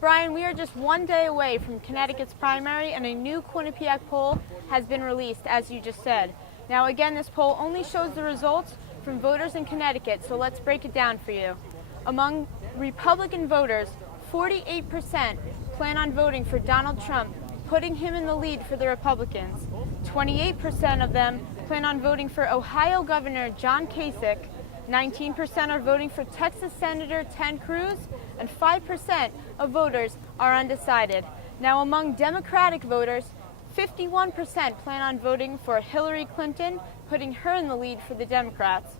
Brian, we are just one day away from Connecticut's primary, and a new Quinnipiac poll has been released, as you just said. Now again, this poll only shows the results from voters in Connecticut, so let's break it down for you. Among Republican voters, 48% plan on voting for Donald Trump, putting him in the lead for the Republicans. 28% of them plan on voting for Ohio Governor John Kasich, 19% are voting for Texas Senator Ted Cruz, and 5% of voters are undecided. Now, among Democratic voters, 51% plan on voting for Hillary Clinton, putting her in the lead for the Democrats.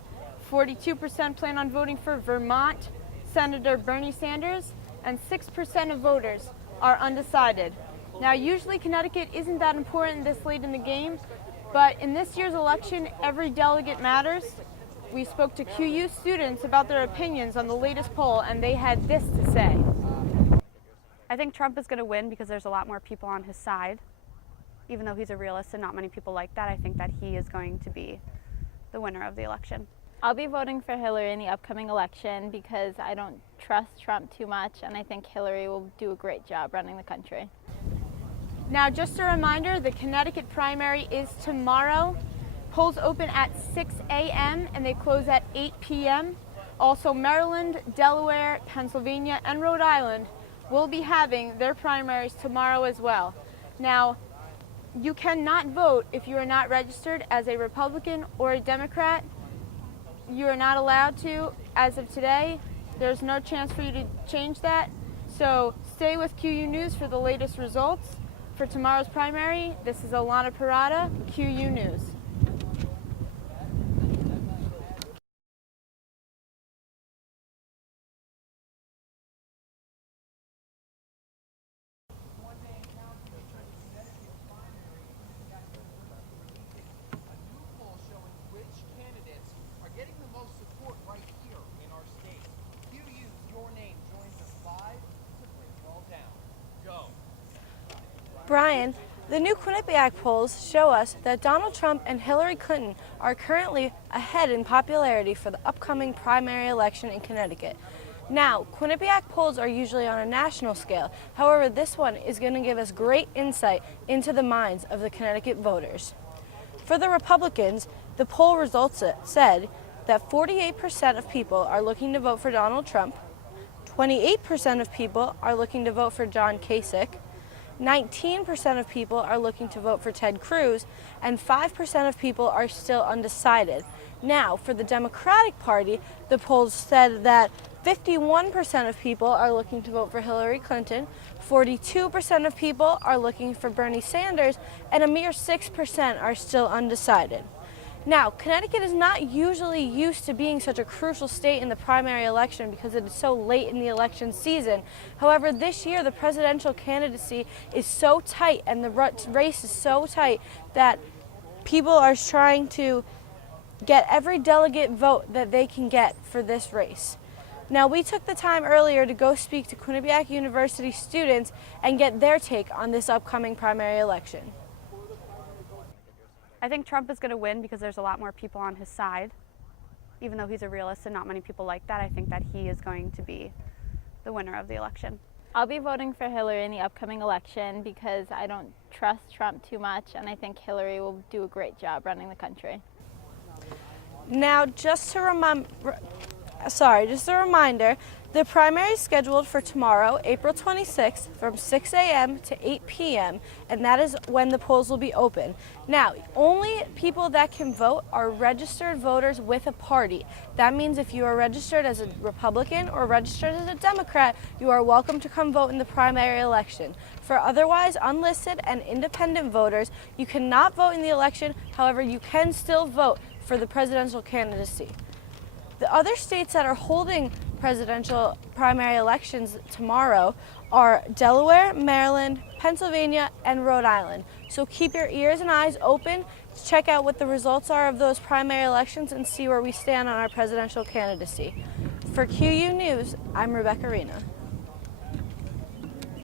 42% plan on voting for Vermont Senator Bernie Sanders, and 6% of voters are undecided. Now, usually Connecticut isn't that important this late in the game, but in this year's election, every delegate matters. We spoke to QU students about their opinions on the latest poll, and they had this to say. I think Trump is going to win because there's a lot more people on his side. Even though he's a realist and not many people like that, I think that he is going to be the winner of the election. I'll be voting for Hillary in the upcoming election because I don't trust Trump too much, and I think Hillary will do a great job running the country. Now, just a reminder, the Connecticut primary is tomorrow. Polls open at 6 a.m. and they close at 8 p.m. Also, Maryland, Delaware, Pennsylvania, and Rhode Island will be having their primaries tomorrow as well. Now, you cannot vote if you are not registered as a Republican or a Democrat. You are not allowed to as of today. There's no chance for you to change that. So stay with QU News for the latest results. For tomorrow's primary, this is Alana Parada, QU News. Getting the most support right here in our state. If you use your name, joins us live to break it all down. Go. Brian, the new Quinnipiac polls show us that Donald Trump and Hillary Clinton are currently ahead in popularity for the upcoming primary election in Connecticut. Now, Quinnipiac polls are usually on a national scale. However, this one is going to give us great insight into the minds of the Connecticut voters. For the Republicans, the poll results said that 48% of people are looking to vote for Donald Trump, 28% of people are looking to vote for John Kasich, 19% of people are looking to vote for Ted Cruz, and 5% of people are still undecided. Now, for the Democratic Party, the polls said that 51% of people are looking to vote for Hillary Clinton, 42% of people are looking for Bernie Sanders, and a mere 6% are still undecided. Now, Connecticut is not usually used to being such a crucial state in the primary election because it is so late in the election season. However, this year the presidential candidacy is so tight and the race is so tight that people are trying to get every delegate vote that they can get for this race. Now, we took the time earlier to go speak to Quinnipiac University students and get their take on this upcoming primary election. I think Trump is going to win because there's a lot more people on his side. Even though he's a realist and not many people like that, I think that he is going to be the winner of the election. I'll be voting for Hillary in the upcoming election because I don't trust Trump too much, and I think Hillary will do a great job running the country. Now, just a reminder, the primary is scheduled for tomorrow, April 26th, from 6 a.m. to 8 p.m., and that is when the polls will be open. Now, only people that can vote are registered voters with a party. That means if you are registered as a Republican or registered as a Democrat, you are welcome to come vote in the primary election. For otherwise unlisted and independent voters, you cannot vote in the election. However, you can still vote for the presidential candidacy. The other states that are holding presidential primary elections tomorrow are Delaware, Maryland, Pennsylvania, and Rhode Island. So keep your ears and eyes open to check out what the results are of those primary elections and see where we stand on our presidential candidacy. For QU News, I'm Rebecca Rena.